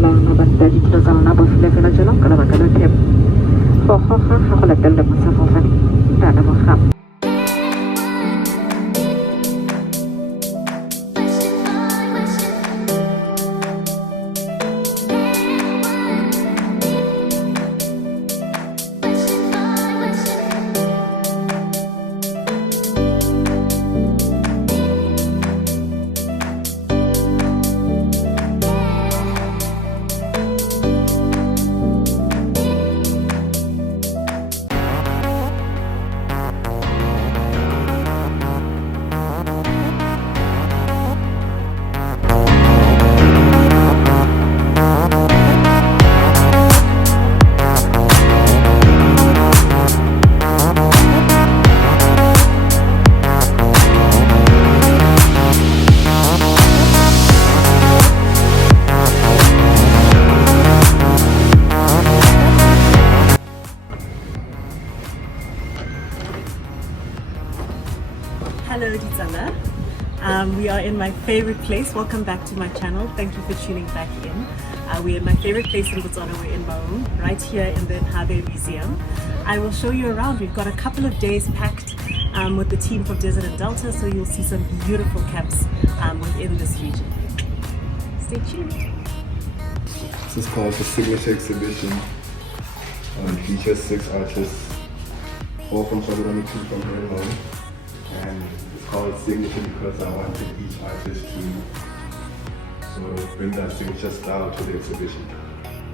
Ditsala mabapi di tsa bohle fela jalo ka lebaka la thepo go goga ga go latella mosafofane tana mogap. Hello Ditsala, we are in my favorite place. Welcome back to my channel. Thank you for tuning back in. We're in my favorite place in Botswana. We're in Maun, right here in the Nhabe Museum. I will show you around. We've got a couple of days packed with the team from Desert and Delta, so you'll see some beautiful camps within this region. Stay tuned. This is called the Signature Exhibition. It features 6 artists, 4 from Southern, 2 from Maun. And it's called Signature because I wanted each artist to sort of bring that signature style to the exhibition.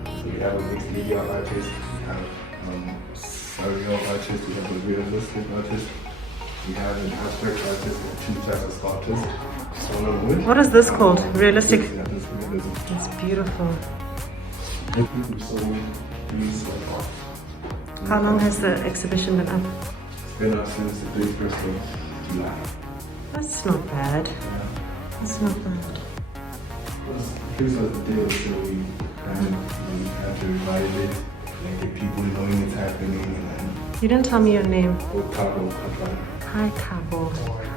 So we have a mixed media artist, we have surreal artist, we have a realistic artist, we have an abstract artist, and 2 types of sculptors. Stone on wood. What is this called? Realistic? Yeah, this is realism. It's beautiful. How long has the exhibition been up? It's been up since the 31st of July. That's not bad. That's not bad. This was the day of the show. We had to revise it, like get people knowing it's happening. And You didn't tell me your name. Cabo. Hi, Cabo.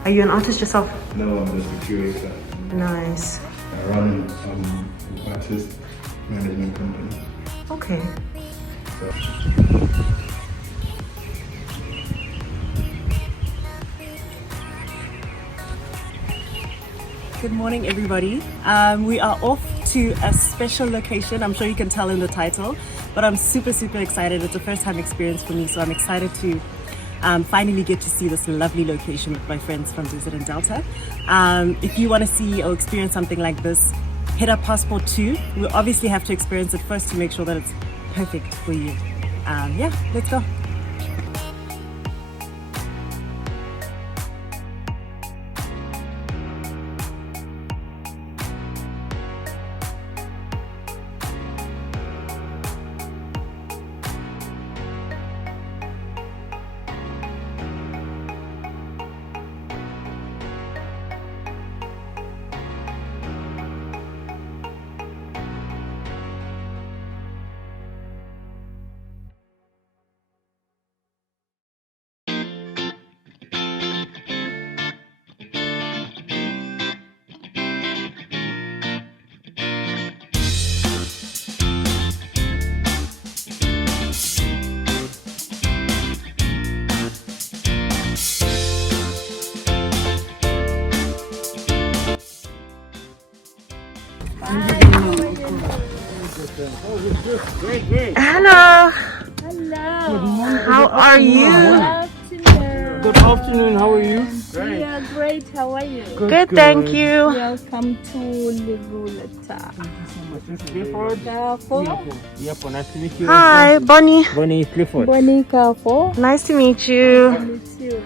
Are you an artist yourself? No, I'm just a curator. Nice. I run an artist management company. Okay. So. Good morning, everybody. We are off to a special location. I'm sure you can tell in the title, but I'm super excited. It's a first-time experience for me, so I'm excited to finally get to see this lovely location with my friends from Desert and Delta. If you want to see or experience something like this, hit up Passport 2. We obviously have to experience it first to make sure that it's perfect for you. Yeah, let's go. Hello. How are you? Good afternoon, how are you? We are great, how are you? Good, thank you. Welcome to Livulata. Clifford? Yep, nice to meet you. Hi, Bonnie. Bonnie Clifford. Bonica for Nice to meet you. meet you.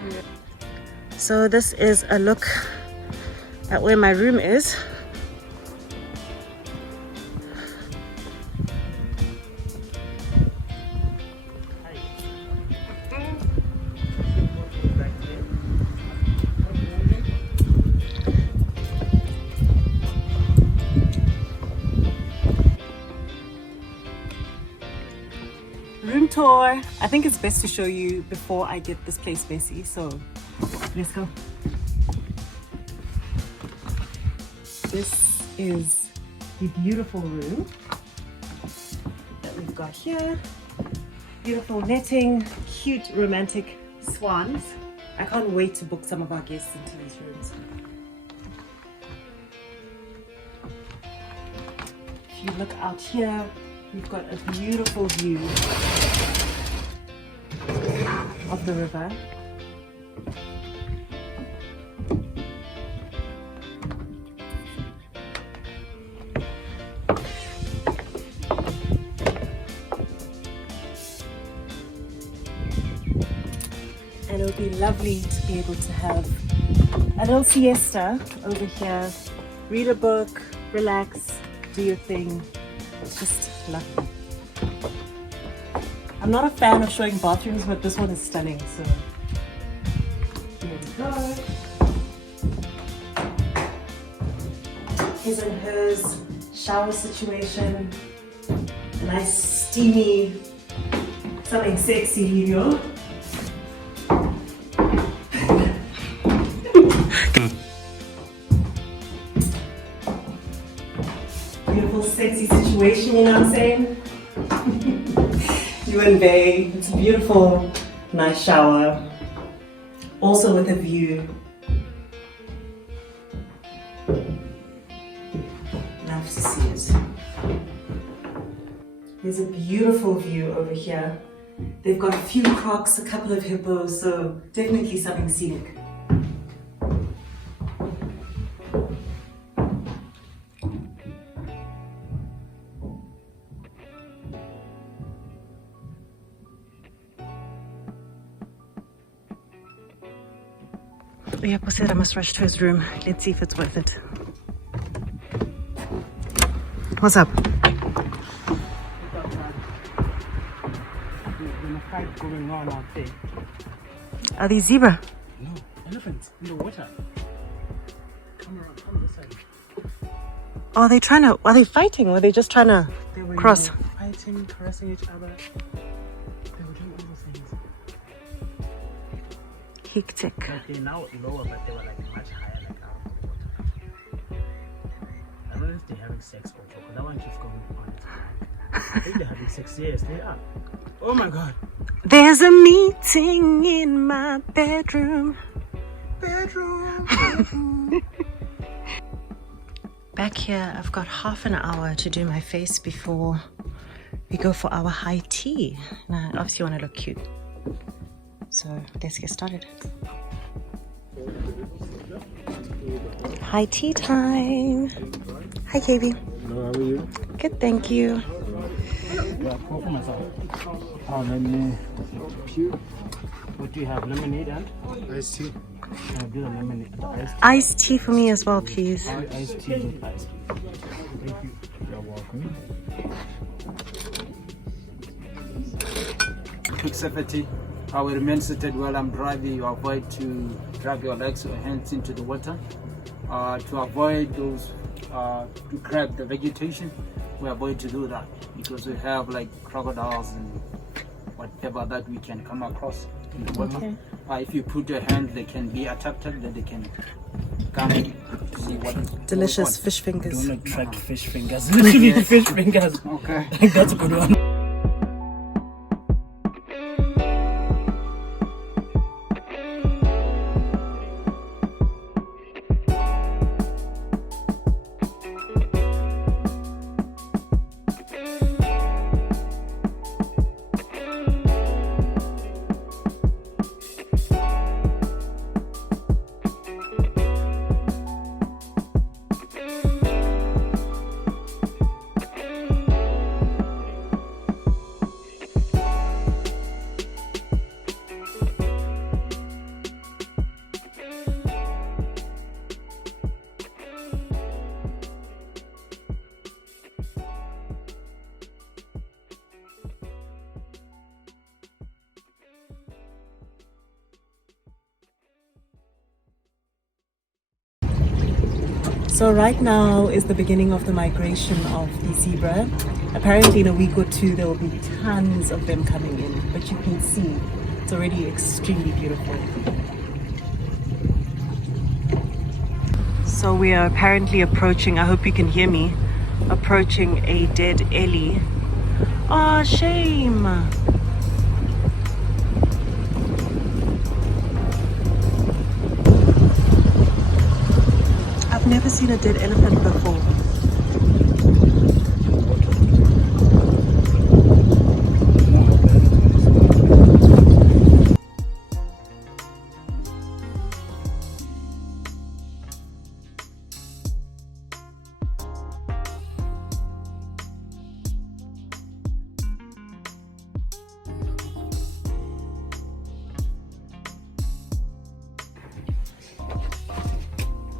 So this is a look at where my room is. Room tour. I think it's best to show you before I get this place messy, so let's go. This is the beautiful room. we've got here. Beautiful netting, cute romantic swans. I can't wait to book some of our guests into these rooms. If you look out here, we've got a beautiful view of the river. And it would be lovely to be able to have a little siesta over here, read a book, relax, do your thing. It's just lovely. I'm not a fan of showing bathrooms, but this one is stunning, so here we go. His and hers shower situation. A nice steamy, something sexy, you know. Beautiful, sexy situation, you know what I'm saying? You and Bae, it's a beautiful, nice shower. Also with a view. Love to see it. There's a beautiful view over here. They've got a few crocs, a couple of hippos, so definitely something scenic. Yapo said I must rush to his room. Let's see if it's worth it. What's up? There's been a fight going on out there. Are these zebra? No, elephants in the water. Come around, come this side. Are they fighting or are they just trying to They were cross? Fighting, caressing each other. They were doing all those things. Hectic. Okay, now lower, but they were like much higher, like out of the water. I don't know if they're having sex or joke. That one keeps going on. I think they're having sex. Yes, they are. Oh my god. There's a meeting in my bedroom. Back here, I've got half an hour to do my face before we go for our high tea. And I obviously want to look cute. So let's get started. High tea time. Hi, KB. Hello, how are you? Good, thank you. Yeah, pour for myself. Let me. What do you have? Lemonade and iced tea. I'll do the lemonade. The iced tea. Iced tea for me as well, please. Iced tea with iced tea. Thank you. You're welcome. Quick safety. I will remain seated while I'm driving. You avoid to drag your legs or hands into the water. To avoid those, to grab the vegetation, we avoid to do that because we have like crocodiles and whatever that we can come across in the water. Okay. If you put your hand, they can be attracted, then they can come and see what. Delicious fish fingers. Don't attract fish fingers. Literally fish fingers. Okay. That's a good one. So right now is the beginning of the migration of the zebra. Apparently in a week or two there will be tons of them coming in, but you can see it's already extremely beautiful. So we are apparently approaching, I hope you can hear me, approaching a dead ellie Oh, shame. I've never seen a dead elephant before.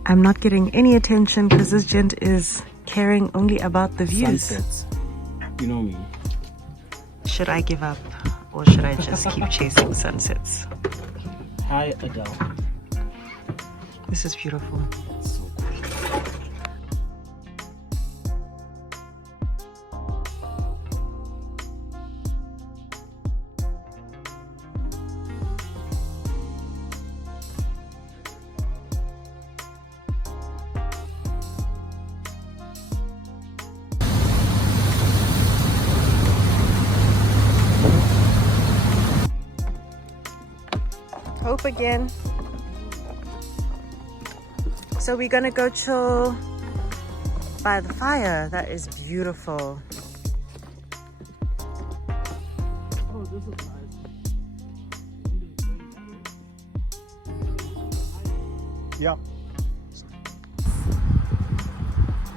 I'm not getting any attention because this gent is caring only about the views. Sunsets. You know me. Should I give up or should I just keep chasing sunsets? Hi, Adele. This is beautiful. So cool. Hope again. So we're gonna go chill by the fire. That is beautiful. Oh, this is nice. Yeah.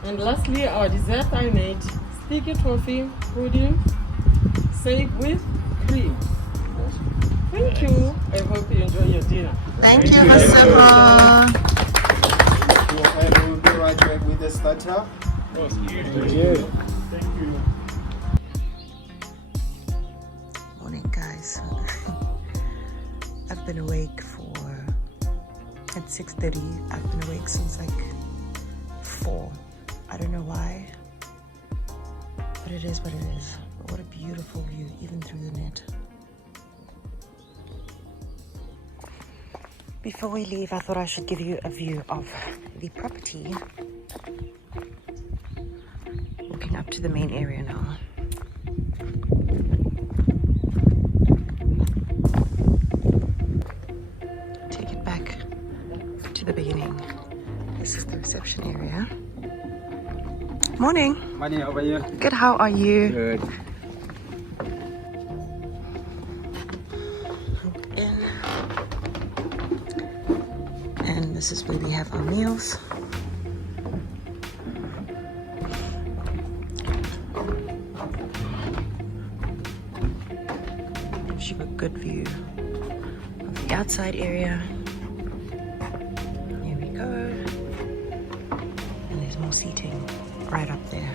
And lastly, our dessert I made sticky toffee pudding, served with cream. Thank you. I hope you enjoy your dinner. Thank you, Masako. And we'll be right back with the starter. Morning, guys. I've been awake at 6:30. I've been awake since like 4. I don't know why, but it is what it is. But what a beautiful view, even through the net. Before we leave, I thought I should give you a view of the property. Walking up to the main area now. Take it back to the beginning. This is the reception area. Morning. Money over here. Good, how are you? Good. In. And this is where we have our meals. Gives you a good view of the outside area. Here we go. And there's more seating right up there.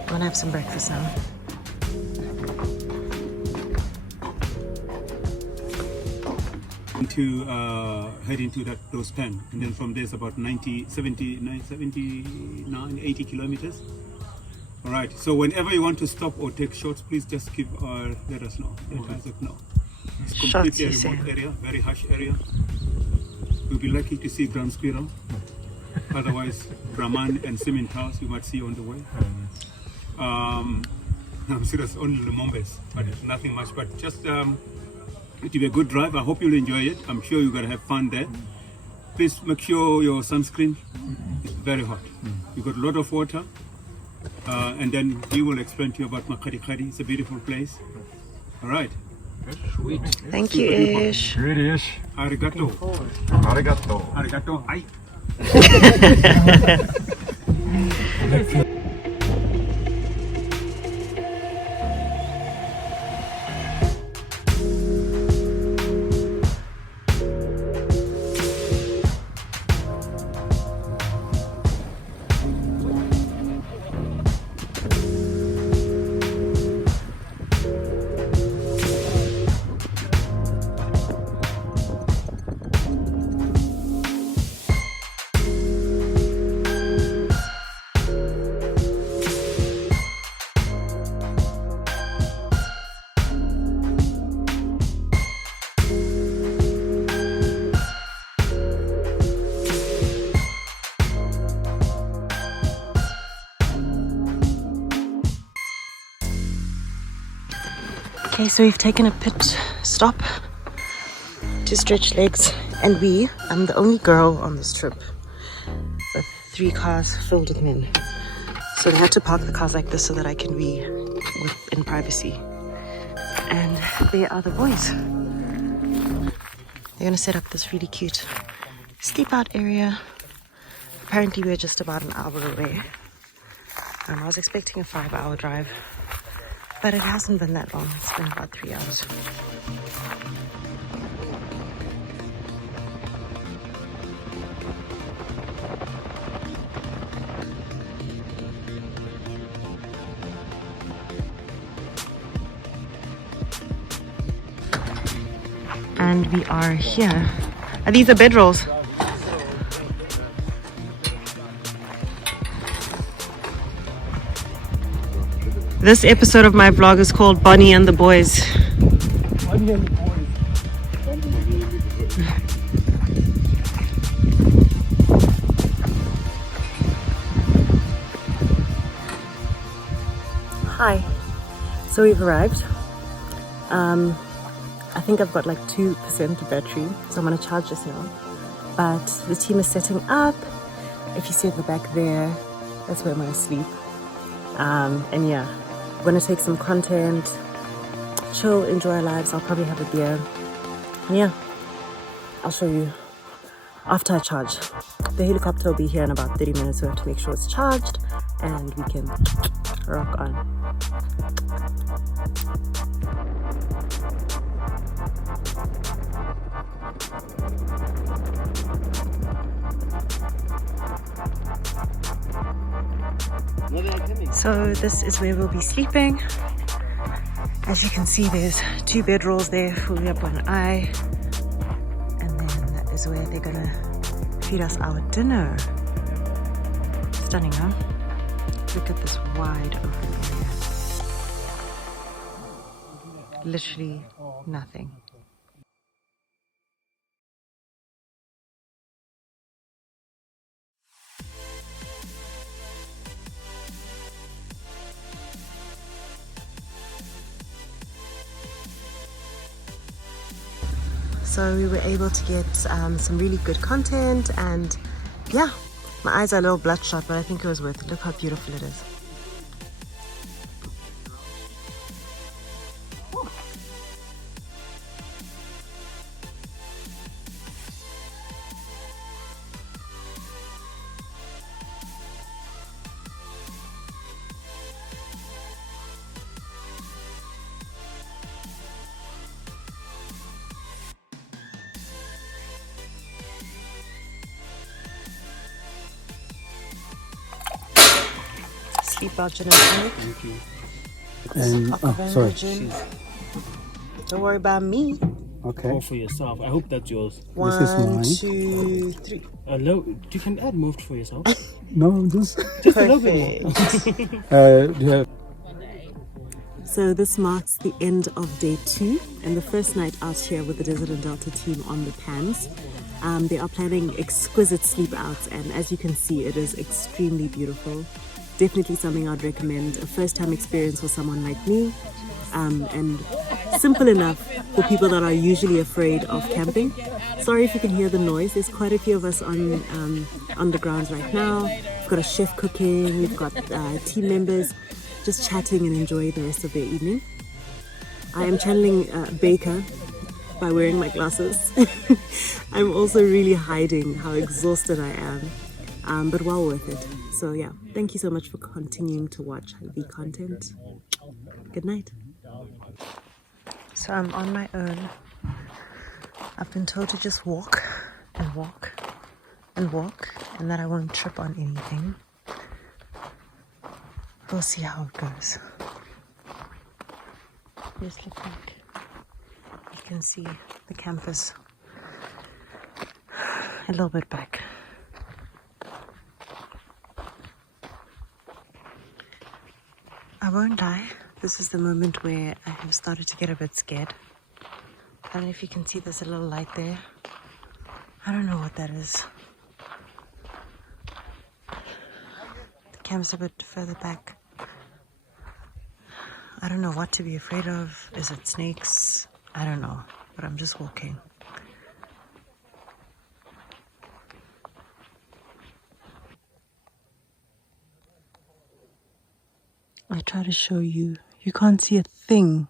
I'm gonna have some breakfast now. To head into those 10, and then from there it's about 79, 80 kilometers. All right, so whenever you want to stop or take shots, please just let us know. Let us know. It's completely a remote area, very hush area. You'll be lucky to see ground squirrel. Otherwise, Brahman and Simmental you might see on the way. I'm serious, only Lumombes, but nothing much. But just it will be a good drive. I hope you'll enjoy it. I'm sure you're gonna have fun there. Please make sure your sunscreen is very hot. You've got a lot of water. And then he will explain to you about Makgadikgadi. It's a beautiful place. All right. Sweet. Thank you, Ish. Good ish. Arigato. Arigato. Arigato. Ai. Okay, so we've taken a pit stop to stretch legs, and I'm the only girl on this trip with 3 cars filled with men. So they had to park the cars like this so that I can be in privacy. And there are the boys. They're gonna set up this really cute sleep out area. Apparently we're just about an hour away. I was expecting a 5-hour drive, but it hasn't been that long. It's been about 3 hours. And we are here. Are these the bedrolls? This episode of my vlog is called Bonnie and the Boys. Bonnie and the boys. Hi. So we've arrived. I think I've got like 2% battery, so I'm gonna charge this now. But the team is setting up. If you see at the back there, that's where I'm gonna sleep. And yeah, we're gonna take some content, chill, enjoy our lives. I'll probably have a beer. And yeah, I'll show you after I charge. The helicopter will be here in about 30 minutes, so I have to make sure it's charged and we can rock on. So this is where we'll be sleeping. As you can see, there's 2 bedrolls there, fully up one eye. And then that is where they're gonna feed us our dinner. Stunning, huh? Look at this wide open area. Literally nothing. So we were able to get some really good content, and yeah, my eyes are a little bloodshot, but I think it was worth it. Look how beautiful it is. Sleep out, gin and tonic. Thank you. And sorry. Gin. Don't worry about me. Okay. Pour for yourself. I hope that's yours. This is mine. 1, 2, 3. No, you can add more for yourself. No, just Just a little bit more. yeah. So this marks the end of day 2 and the first night out here with the Desert and Delta team on the Pans. They are planning exquisite sleep outs, and as you can see, it is extremely beautiful. Definitely something I'd recommend, a first-time experience for someone like me, and simple enough for people that are usually afraid of camping. Sorry if you can hear the noise. There's quite a few of us on the grounds right now. We've got a chef cooking, we've got team members just chatting and enjoying the rest of their evening. I am channeling Baker by wearing my glasses. I'm also really hiding how exhausted I am, but well worth it. So yeah, thank you so much for continuing to watch the content. Good night. So I'm on my own. I've been told to just walk and walk and walk, and that I won't trip on anything. We'll see how it goes. Just look back. You can see the campus a little bit back. I won't lie, this is the moment where I have started to get a bit scared. I don't know if you can see there's a little light there. I don't know what that is. The camp's a bit further back. I don't know what to be afraid of. Is it snakes? I don't know, but I'm just walking. I try to show you. You can't see a thing.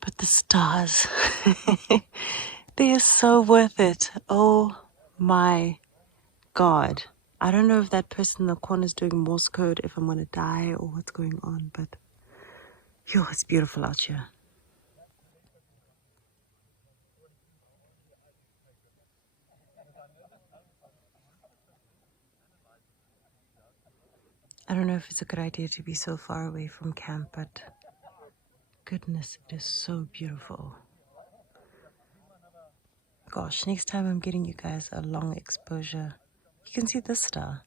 But the stars, they are so worth it. Oh my God. I don't know if that person in the corner is doing Morse code, if I'm going to die or what's going on, but yo, it's beautiful out here. I don't know if it's a good idea to be so far away from camp, but goodness, it is so beautiful. Gosh, next time I'm getting you guys a long exposure. You can see this star,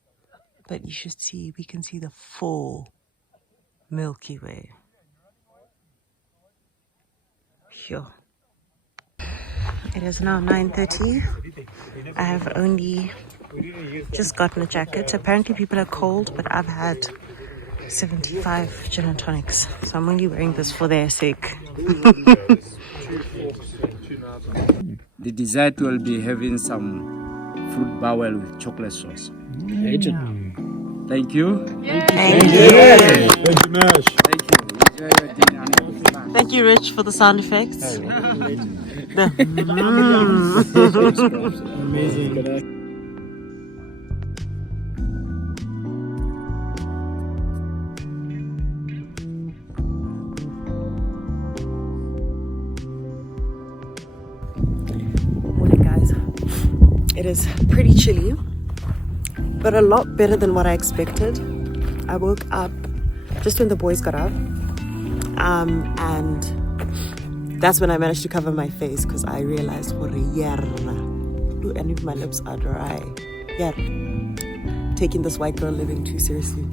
but you should see, we can see the full Milky Way. Sure. It is now 9:30. I have only just gotten a jacket. Apparently people are cold, but I've had 75 gin and tonics, so I'm only wearing this for their sake. The dessert will be having some fruit bowel with chocolate sauce. Thank you. Thank you. Thank you. Thank you, Nash. Thank you. Enjoy your dinner and have fun. Thank you, Rich, for the sound effects. Amazing. Morning, guys. It is pretty chilly, but a lot better than what I expected. I woke up just when the boys got up, and that's when I managed to cover my face because I realized, and if my lips are dry, taking this white girl living too seriously.